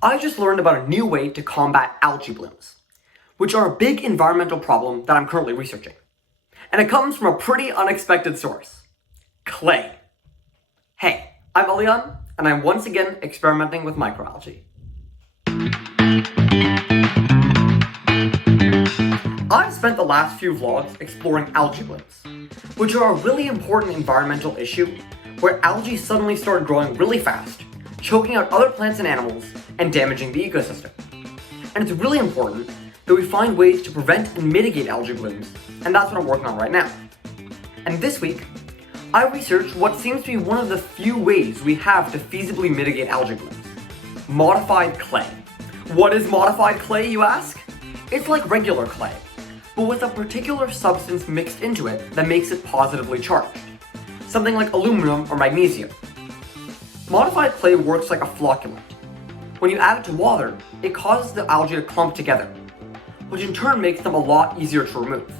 I just learned about a new way to combat algae blooms, which are a big environmental problem that I'm currently researching. And it comes from a pretty unexpected source: clay. Hey, I'm Elian, and I'm once again experimenting with microalgae. I've spent the last few vlogs exploring algae blooms, which are a really important environmental issue where algae suddenly started growing really fast, choking out other plants and animals, and damaging the ecosystem. And it's really important that we find ways to prevent and mitigate algae blooms, and that's what I'm working on right now. And this week, I researched what seems to be one of the few ways we have to feasibly mitigate algae blooms: modified clay. What is modified clay, you ask? It's like regular clay, but with a particular substance mixed into it that makes it positively charged. Something like aluminum or magnesium. Modified clay works like a flocculant. When you add it to water, it causes the algae to clump together, which in turn makes them a lot easier to remove.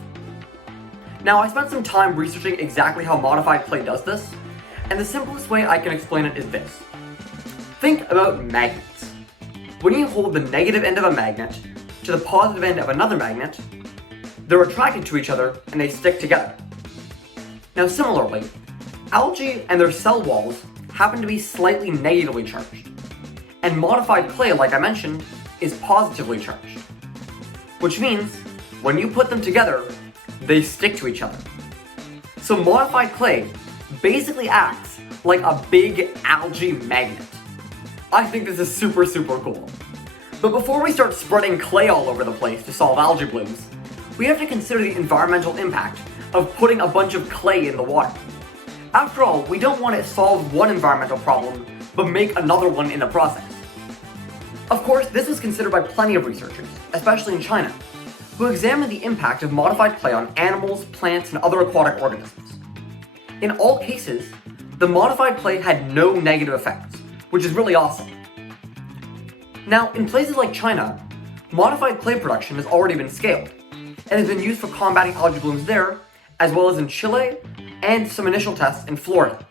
Now, I spent some time researching exactly how modified clay does this, and the simplest way I can explain it is this. Think about magnets. When you hold the negative end of a magnet to the positive end of another magnet, they're attracted to each other and they stick together. Now similarly, algae and their cell walls happen to be slightly negatively charged, and modified clay, like I mentioned, is positively charged. Which means, when you put them together, they stick to each other. So modified clay basically acts like a big algae magnet. I think this is super cool. But before we start spreading clay all over the place to solve algae blooms, we have to consider the environmental impact of putting a bunch of clay in the water. After all, we don't want to solve one environmental problem, but make another one in the process. Of course, this was considered by plenty of researchers, especially in China, who examined the impact of modified clay on animals, plants, and other aquatic organisms. In all cases, the modified clay had no negative effects, which is really awesome. Now, in places like China, modified clay production has already been scaled, and has been used for combating algae blooms there, as well as in Chile, and some initial tests in Florida.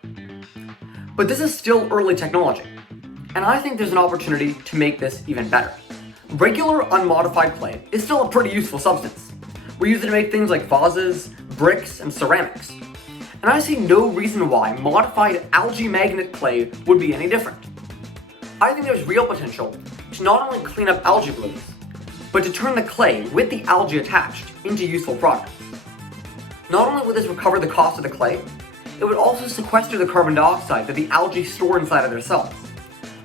But this is still early technology, and I think there's an opportunity to make this even better. Regular unmodified clay is still a pretty useful substance. We use it to make things like vases, bricks, and ceramics. And I see no reason why modified algae magnet clay would be any different. I think there's real potential to not only clean up algae blooms, but to turn the clay with the algae attached into useful products. Not only would this recover the cost of the clay, it would also sequester the carbon dioxide that the algae store inside of their cells,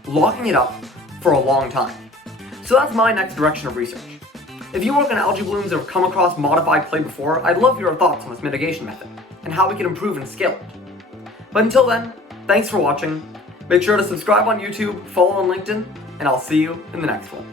locking it up for a long time. So that's my next direction of research. If you work on algae blooms or have come across modified clay before, I'd love your thoughts on this mitigation method and how we can improve and scale it. But until then, thanks for watching. Make sure to subscribe on YouTube, follow on LinkedIn, and I'll see you in the next one.